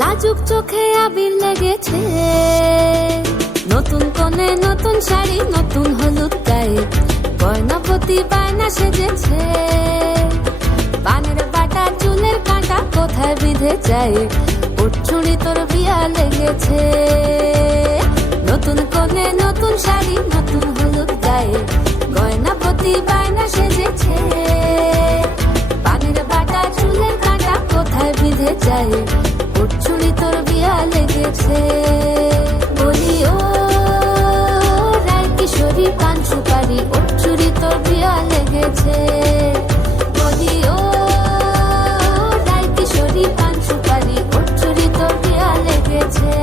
লাজুক চোখে আবির লেগেছে, নতুন কোণে নতুন শাড়ি নতুন হলুদ গায়ে, গয়নাপতি বায়না সেজেছে। পানের বাটা চুলের কাঁটা কোথায় বিঁধে যায়, ওর চুড়ি তোর বিয়া লেগেছে। নতুন কোণে নতুন শাড়ি নতুন হলুদ গায়ে, গয়নাপতি বায়না সেজেছে। পানের বাটা চুলের কাঁটা কোথায় বিঁধে যায়, ওর চুড়ি তোর বিয়া লেগেছে। বলি ও রায় কিশোরী পান সুপারি, ওর চুড়ি তোর বিয়া লেগেছে। বলি ও রায় কিশোরী পান সুপারি, ওর চুড়ি তোর বিয়া লেগেছে।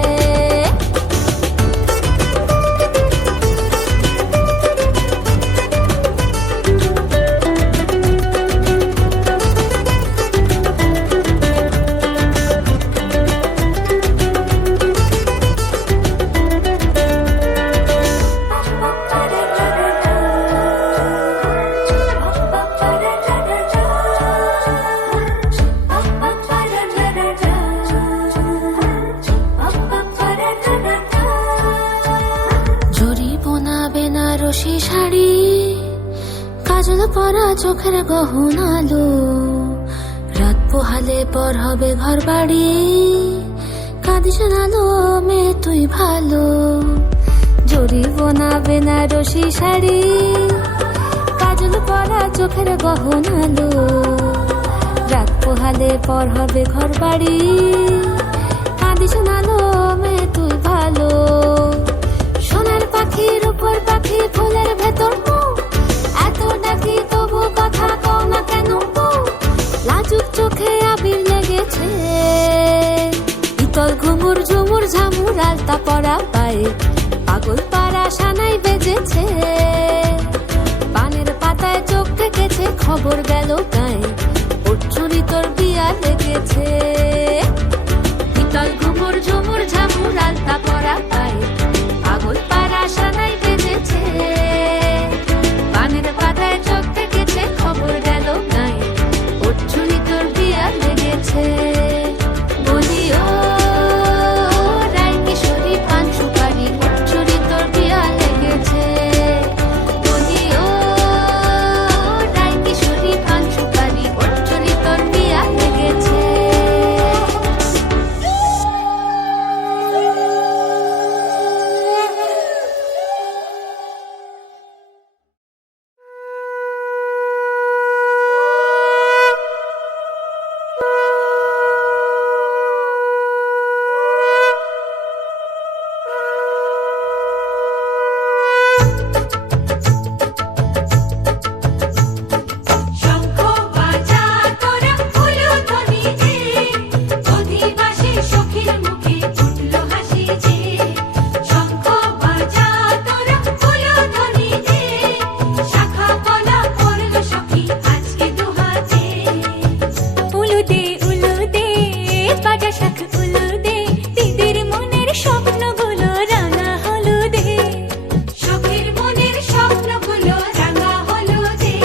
বেনারসি শাড়ি, কাজল পরা চোখের গহনালো, রাত পোহালে পর হবে ঘর বাড়ি, কাঁদিস নালো মেয়ে তুই ভালো। জরি বোনা বেনারসি শাড়ি, কাজল পরা চোখের গহনালো, রাত পোহালে পর হবে ঘর বাড়ি, কাঁদিস নালো মেয়ে তুই ভালো। সোনার পাখির উপর পাখি ফুলের ভেতর মুখ, এত ডাকি তবু কথা কও না কেন বউ। লাজুক চোখে আবির লেগেছে, ইতল ঘুমুর ঝুমুর ঝামুর আলতা পরা পায়ে, পাগল পাড়া সানাই বেজেছে। পানের পাতায় চোখ থেকেছে, খবর গেল গায়ে, ওর চুড়ি তোর বিয়া লেগেছে। ইতল ঘুমুর ঝুমুর ঝামুর আলতা পরা পায়ে, পাগল পাড়া সানাই বেজেছে। শঙ্খ বাজা তোরা উলুধ্বনি দে, অধিবাসী সখীর মুখে ফুটলো হাসি যে। শঙ্খ বাজা তোরা উলুধ্বনি দে, শাখা পলা পড়লো সখী আজকে দুহাতে। উলু দে বাজা শাখ উলু দে, দিদির মনের স্বপ্নগুলো রাঙা হলুদে। সখীর মনের স্বপ্নগুলো রাঙা হলুদে।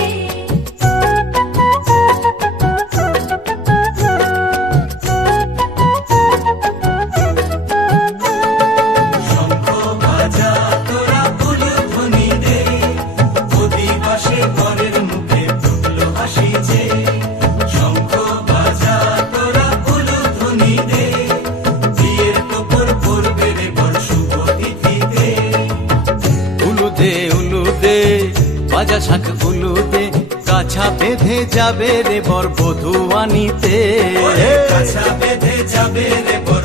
শঙ্খ বাজা তোরা উলুধ্বনি দে, অধিবাসী বরের মুখে ফুটলো হাসি যে। শঙ্খ বাজা তোরা উলুধ্বনি দে, বিয়ের তোপর পড়বে রে বর শুভ তিথিতে। উলু দে বাজা শাখ উলু দে, কাছা বেঁধে যাবে রে বর বধূ আনিতে। ওরে কাছা বেঁধে যাবে রে বর